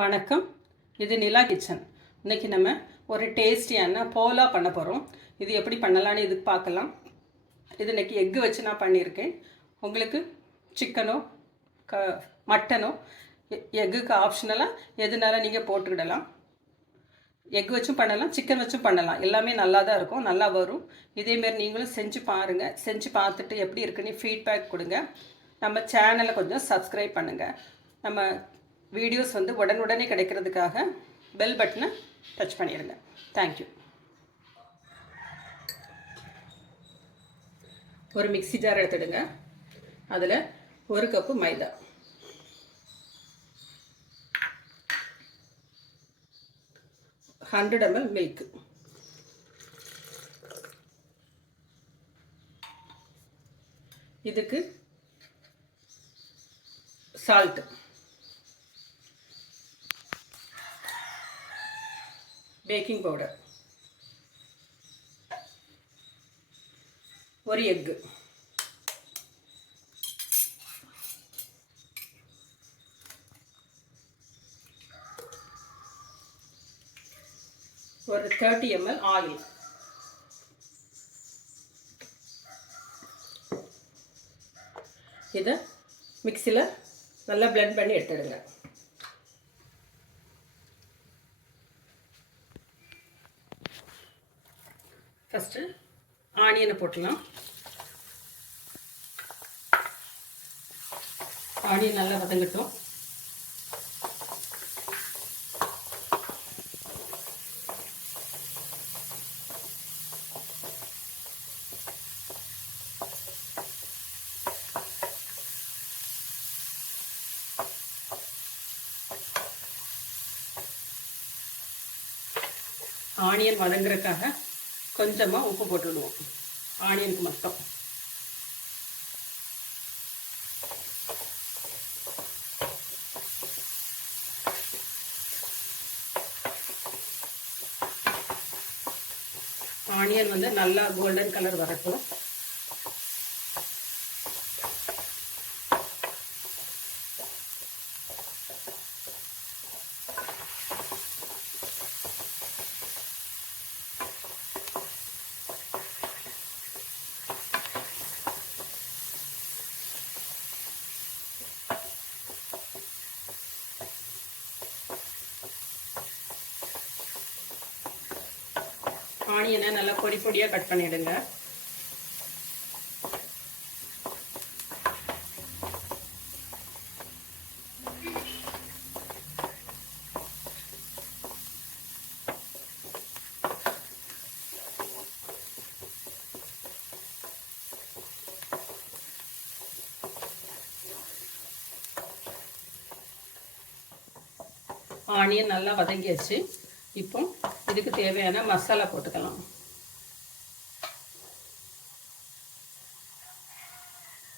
வணக்கம். இது நிலா கிச்சன். இன்றைக்கி நம்ம ஒரு டேஸ்டியான போலா பண்ண போகிறோம். இது எப்படி பண்ணலான்னு இதுக்கு பார்க்கலாம். இது இன்றைக்கி எக்கு வச்சு நான் பண்ணியிருக்கேன். உங்களுக்கு சிக்கனோ மட்டனோ எக்குக்கு ஆப்ஷனலாக எதுனால நீங்கள் போட்டுக்கிடலாம். எக் வச்சும் பண்ணலாம், சிக்கன் வச்சும் பண்ணலாம். எல்லாமே நல்லா தான் இருக்கும், நல்லா வரும். இதேமாரி நீங்களும் செஞ்சு பாருங்கள். செஞ்சு பார்த்துட்டு எப்படி இருக்குன்னு ஃபீட்பேக் கொடுங்க. நம்ம சேனலை கொஞ்சம் சப்ஸ்கிரைப் பண்ணுங்கள். நம்ம வீடியோஸ் உடனுடனே கிடைக்கிறதுக்காக பெல் பட்டனை டச் பண்ணிடுங்க. தேங்க்யூ. ஒரு மிக்ஸி ஜார் எடுத்துடுங்க. அதில் 1 கப்பு மைதா, 100 ml மில்க், இதுக்கு சால்ட், பேக்கிங் பவுடர், ஒரு எக்கு, ஒரு 30 ml ஆயில். இதை மிக்சியில் நல்லா பிளெண்ட் பண்ணி எடுத்துடுங்க. ஃபஸ்ட்டு ஆனியனை போட்டுடலாம். ஆனியன் நல்லா வதங்கட்டும். ஆனியன் வதங்குறதுக்காக கொஞ்சமாக உப்பு போட்டுவிடுவோம், ஆனியனுக்கு மட்டும். ஆனியன் நல்லா கோல்டன் கலர் வரட்டும். ஆனியனை நல்லா பொடி பொடியாக கட் பண்ணிவிடுங்க. ஆனியன் நல்லா வதங்கியாச்சு. இப்போ இதுக்கு தேவையான மசாலா போட்டுக்கலாம்.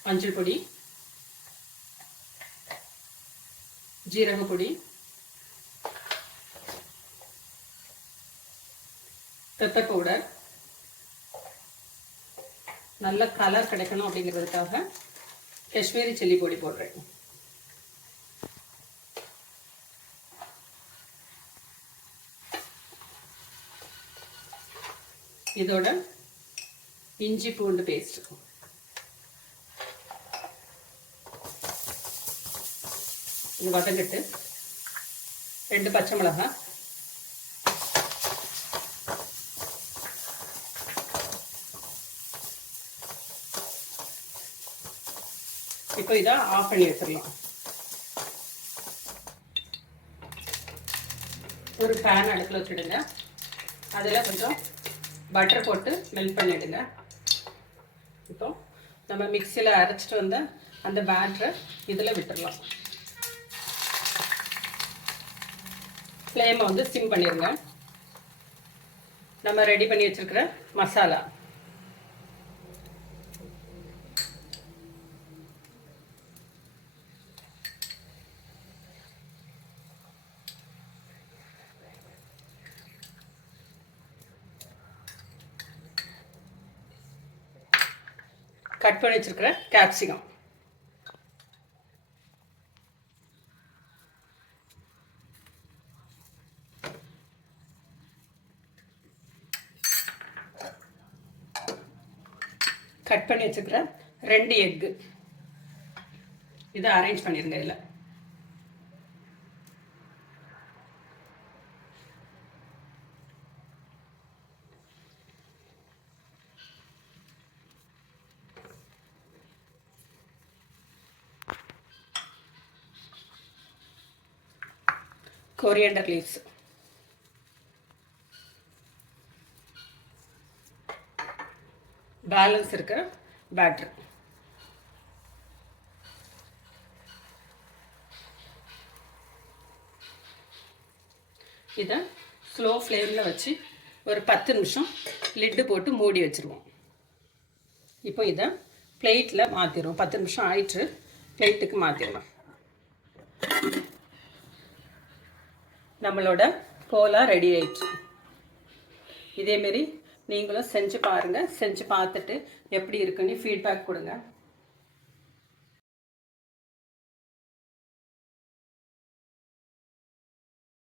மஞ்சள் பொடி, ஜீரக பொடி, பெப்பர் பவுடர். நல்ல கலர் கிடைக்கணும் அப்படிங்கிறதுக்காக காஷ்மீரி சில்லி பொடி போடுறேன். இதோட இஞ்சி பூண்டு பேஸ்ட், இது வதங்கிட்டு 2 பச்சை மிளகாய், இப்போ இதை ஆஃப் பண்ணி வச்சிடலாம். ஒரு பேன் அடுப்பில் வச்சுடுங்க. அதில் கொஞ்சம் பட்டர் போட்டு மெல்ட் பண்ணிவிடுங்க. இப்போ நம்ம மிக்சியில் அரைச்சிட்டு வந்த அந்த பேட்டரை இதில் விட்டுடலாம். ஃப்ளேமை சிம் பண்ணிடுங்க. நம்ம ரெடி பண்ணி வச்சுருக்கிற மசாலா, கட் பண்ணி வச்சுருக்கிற கட் பண்ணி வச்சுக்கிற 2 எக்கு இதை அரேஞ்ச் பண்ணிடுங்க. இதில் கொரியண்டர் லீவ்ஸ், பேலன்ஸ் இருக்கிற பேட்டர், இதை ஸ்லோ ஃப்ளேமில் வச்சு ஒரு 10 நிமிஷம் லிட்டு போட்டு மூடி வச்சுருவோம். இப்போ இதை பிளேட்டில் மாற்றிடுவோம். 10 நிமிஷம் ஆயிட்டு பிளேட்டுக்கு மாற்றிடலாம். நம்மளோட போலா ரெடி ஆயிடுச்சு. இதேமாரி நீங்களும் செஞ்சு பாருங்கள். செஞ்சு பார்த்துட்டு எப்படி இருக்குன்னு ஃபீட்பேக் கொடுங்க.